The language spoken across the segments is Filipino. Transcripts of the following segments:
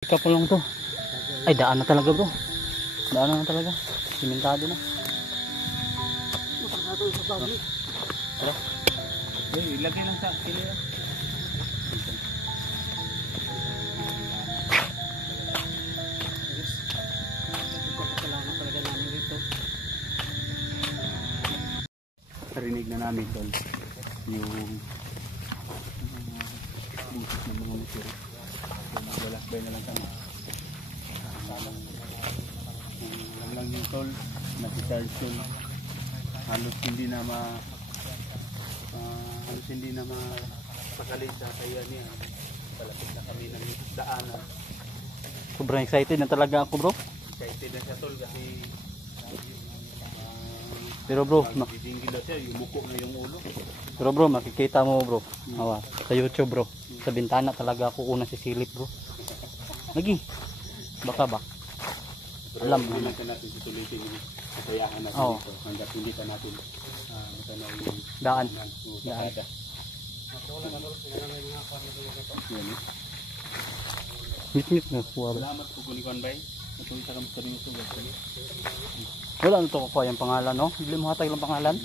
Ika pa lang to. Ay, daan na talaga bro. Daan na talaga. Simentado na. Tara. Ilagay lang sa kilo yan. Narinig na namin tol yung busis ng mga motor. Maglalakbay na lang kami. Lang lang yung tol, nasi-charge yun. Halos hindi na mapakali sa kaya niya. Palapit na kami ng daanan. Sobrang excited na talaga ako bro. Excited na siya tol kasi pero bro, pero bro, makikita mo bro, sa YouTube bro, sa bintana talaga ako una sisilip bro. Lagi, baka ba? Alam mo naman. Natin susulitin yung kakayahan natin dito, hanggat hindi pa natin matanaw yung daan. Ngit-ngit na kuha ba? Salamat po kunikon bay. Natuloy sa kamusta rin ito. Wala na ito kukuha yung pangalan, no? Bili mo hatag lang pangalan.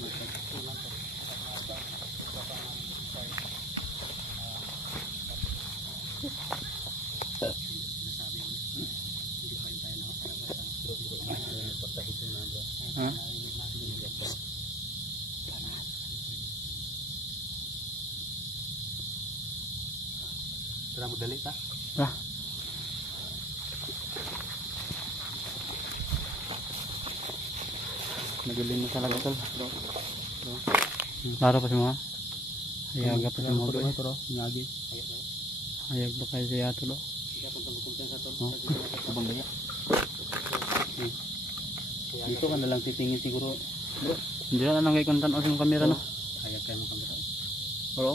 Huh? Tara mo dali ta? Magaling na talaga tol. Laro pa si mga. Ayaga pa si mga bro. Ayag ba kayo siya tol? Abang gaya. Dito ka na lang titingin siguro. Bro, hindi na lang kayo kontan o sa kamera no? Ayag kayo ng kamera. Bro?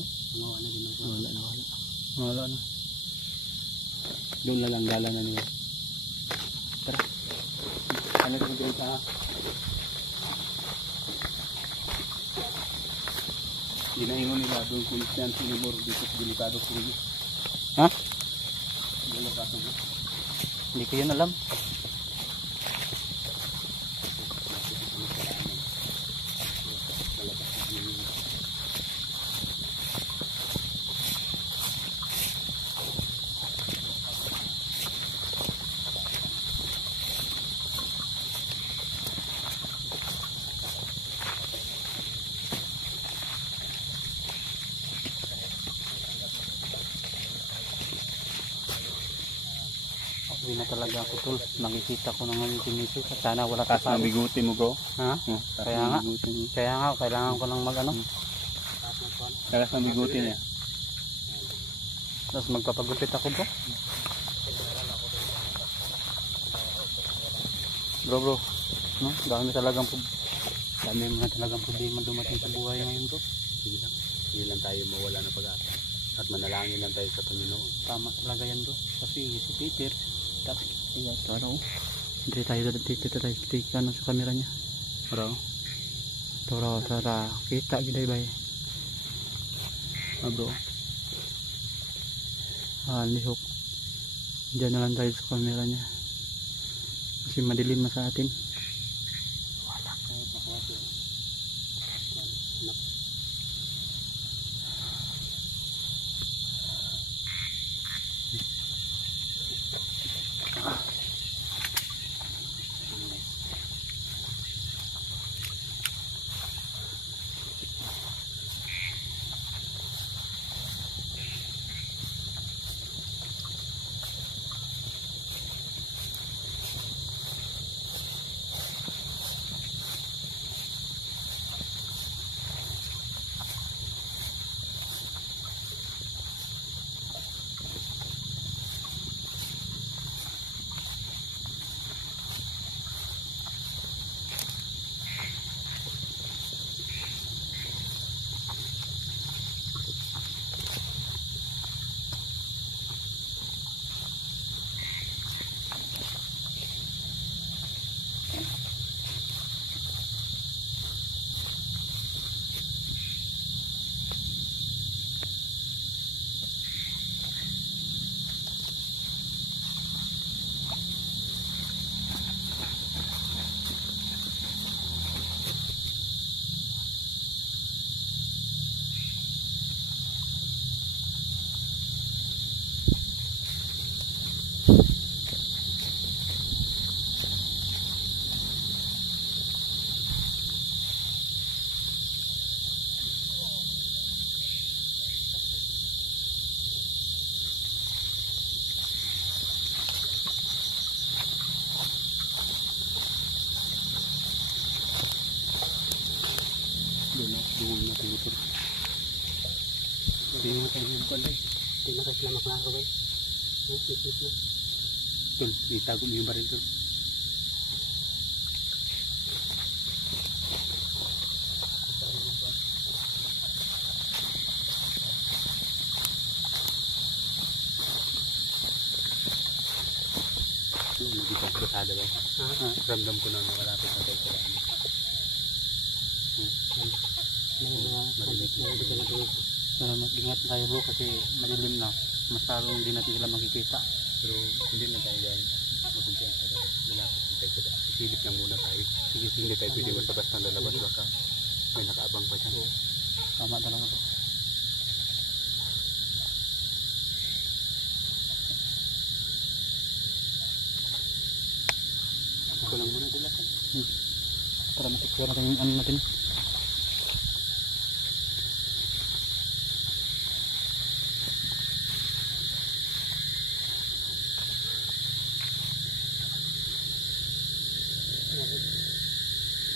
Wala na. Doon na lang gala na niya. Tara. Ano ko dito ha? Ginaingon nila doon kung isyan sinibor dito sa delikado siguro. Ha? Hindi ko yan alam. Hindi na talaga ako tol. Nakikita ko naman yung tinisip. Sana wala ka sa biguti mo bro. Ha? Kaya nga, kailangan ko lang mag ano. Kaya sa biguti niya. Tapos magpapagupit ako bro. Bro. No? Dami mo na talagang problema dumating sa buhay ngayon bro. Hindi lang tayo mawala na pag-asa. At manalangin lang tayo sa Panginoon. Tama talaga yan bro. Kasi si Peter tapos iya to ano. Hindi tayo dito tayo ano sa camera niya. Bro. Tara kita gid bay. Bro. Lihok. Diyan na lang tayo sa camera niya. Kasi madilim na sa atin. Wala kayo pakwato. Doon natin motor. Hindi mo tayo yung kuwan, bay. Hindi na kasi lamak na ako, bay. Isip na. Tol, itago mo yung baril, tol. Hindi ko krusada, bay. Ramdam ko na nakalapit na tayo sa dami. Mag-ingat tayo bro kasi madilim na. Mas tarong hindi natin sila makikita. Pero hindi na tayo dahil mag-kumpiyansa tayo. Lalapit na tayo sa isilip lang muna tayo. Sige, hindi tayo pwede basta lalabas baka may nakaabang pa dyan. Tama talaga to. Ito lang muna dilasan. Para masikura natin yung ano natin.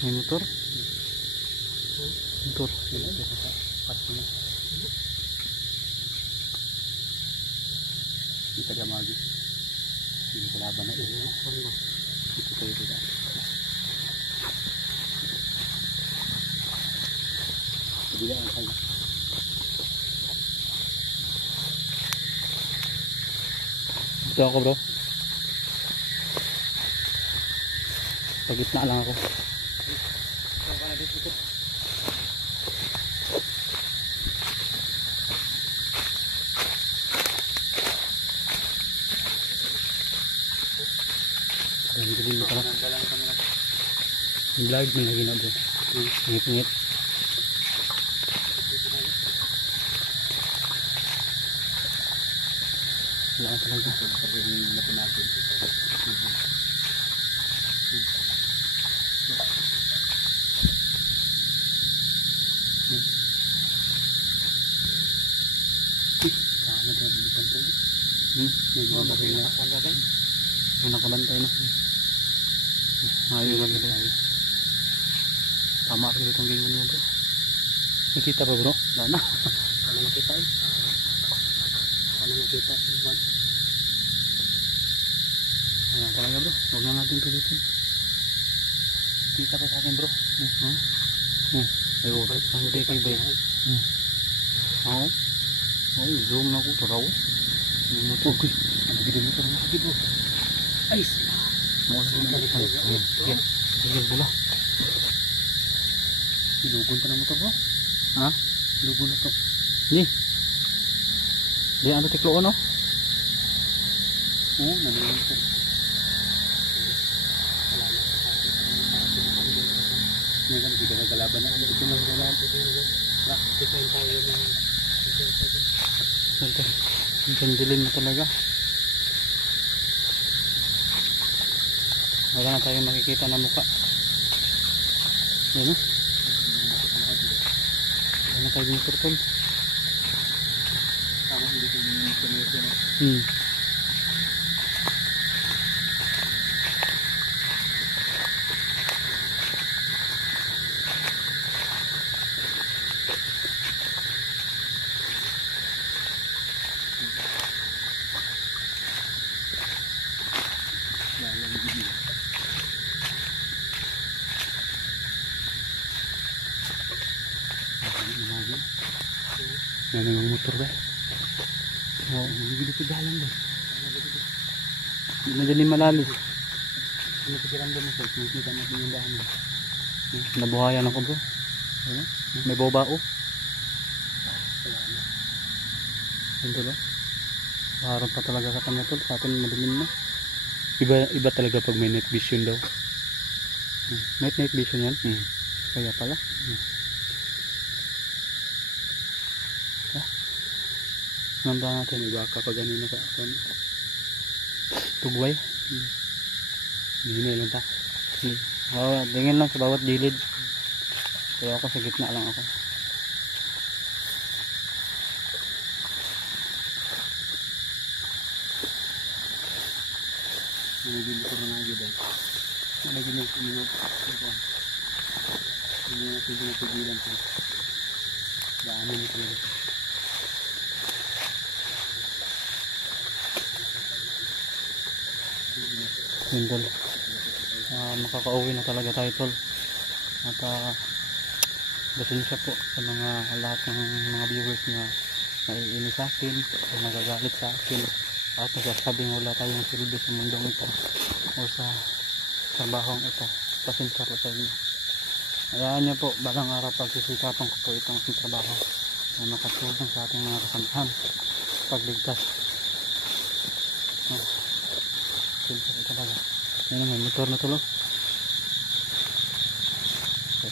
May motor? Motor. Hindi ka gamagi. Hindi ka laban na ito. Ito kayo dito. Kabila ang tayo. Dito ako bro. Pagitna lang ako. Galing mo pala. Yung vlog na lagi na bro. Ngit-ngit. Wala ka talaga. May nakabantay na. Ayaw lagi tayo. Tama rin itong ganyan mo bro. Nakita pa bro? Wala na. Wala nakita eh. Wala nakita. Wala talaga bro. Huwag na natin pilitin. Kita pa sa akin bro. Ay okay. Ang hindi kayo ba yan? Oo. Ay zoom na ako. Taraw. Ang motor ko eh. Ang bigil motor na ako bro. Ay mau ya, bola. Ilugon pa ng motor bro. Ha? Ilugon na to. Ni. Di ano tiklo no? Oo, nanonood ko. Ngayon kan hindi ka nagalaban na. Ito na nagalaban. Design tayo ng ang dilim na talaga. Wala na tayong makikita na mukha. Yan o. Wala na tayong turtol. Ako hindi ko yung seryoso no? Yan yung motor ba? Oo, nagigilip ko dalang ba? Madaling malalim. Ano ko silang dami ko? Nakikita natin yung daan. Nabuhayan ako bro. May bobao. Ito ba? Harap pa talaga sa kanya tol. Sa atin madilim na. Iba talaga pag may night vision daw. Night vision yan? Kaya pala. Nanda natin ibaka pa ganina ka kon tugway. Hindi lang ta. Oh, tingin lang sa bawat gilid. Kaya ako sa gitna lang ako. Nagigil ko na agad ay. Nagigil ko na ito. Hindi na pigilan ko. Dami mo talaga. Yun tol. Makakauwi na talaga tayo tol. At pasensya po sa mga lahat ng mga viewers na naiinis sa akin o nagagalit sa akin at nagsasabing wala tayong silbi sa mundong ito o sa trabahong ito. Pasensya po sa inyo. Hayaan niyo po, balang araw pagsisikapan ko po itong trabaho na makatulong sa ating mga kasamahan pagligtas. Pasensya po talaga. Yan, may motor na tulo.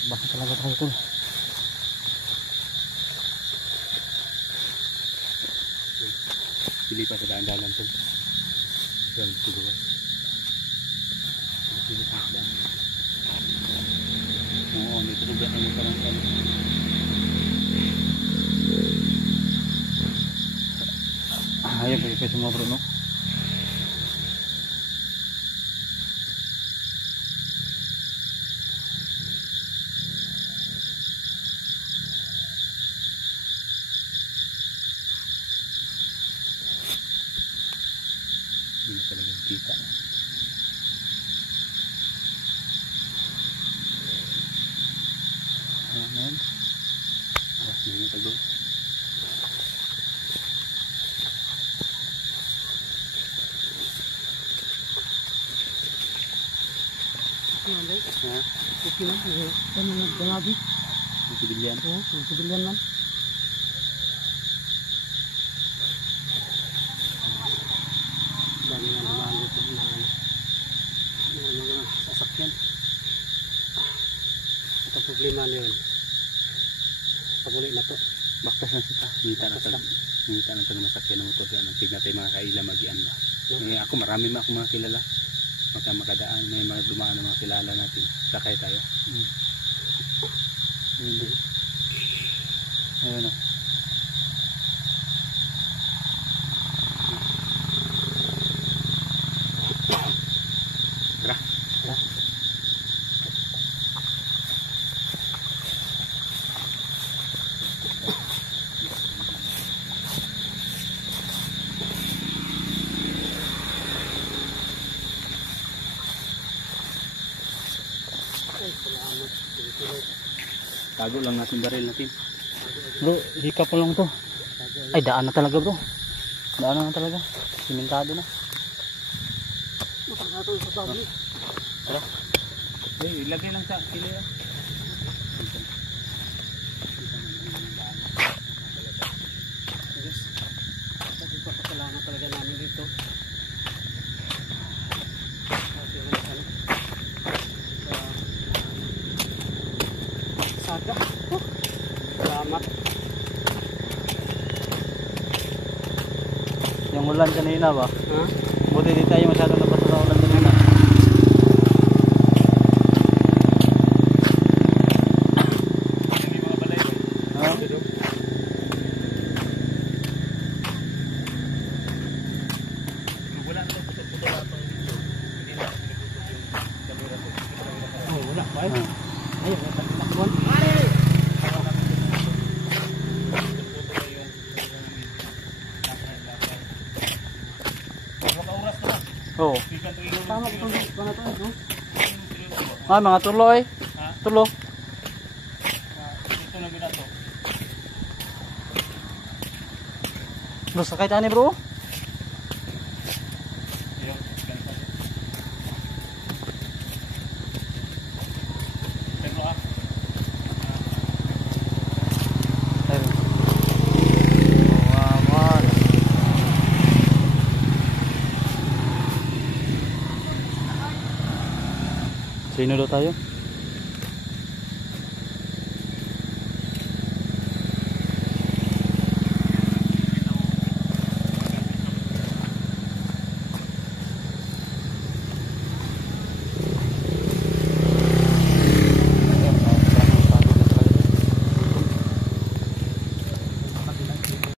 Baka talaga tayo tulo. Pili pa sa daan-daan tulo. Yan, tulo. Pili pa sa daan. Oo, may tulogan na yung parang ayaw kayo semua bro, no? Hindi na talaga kita. Ayan. Awas na yung tago. Ayan, guys. Okay lang. Ano nagdangagi? Yung sibilyan. Oo, yung sibilyan man. Dami nga dumaan dito na mga sasakyan. Ito problema na yun. Paguli na to. Baktas na sita. Ngita na talaga. Ngita na talaga masakyan ng motor. Tignan tayo mga kaila magian ba. Ako marami ako mga kilala. Makadaan. May mga dumaan ng mga kilala natin. Sakay tayo. Ayun o. Tara. Tara. Tago lang natin baril natin. Bro, hika po lang to. Ay, daan na talaga bro. Daan na talaga. Simentado na. Tara. Eh, ilagay lang sa kilo. Papakailangan talaga namin dito. Saga. Salamat. Yung ulan kanina ba? Ha? Buti di tayo masyadong nabasa sa ulan kanina. Wala ba? Ayun, takbon. Oo. Tama ko itong mga to, no? Ah, mga tulo eh. Tulo. Ito na binato. Bro, sakay tayo ni bro. Sino daw tayo?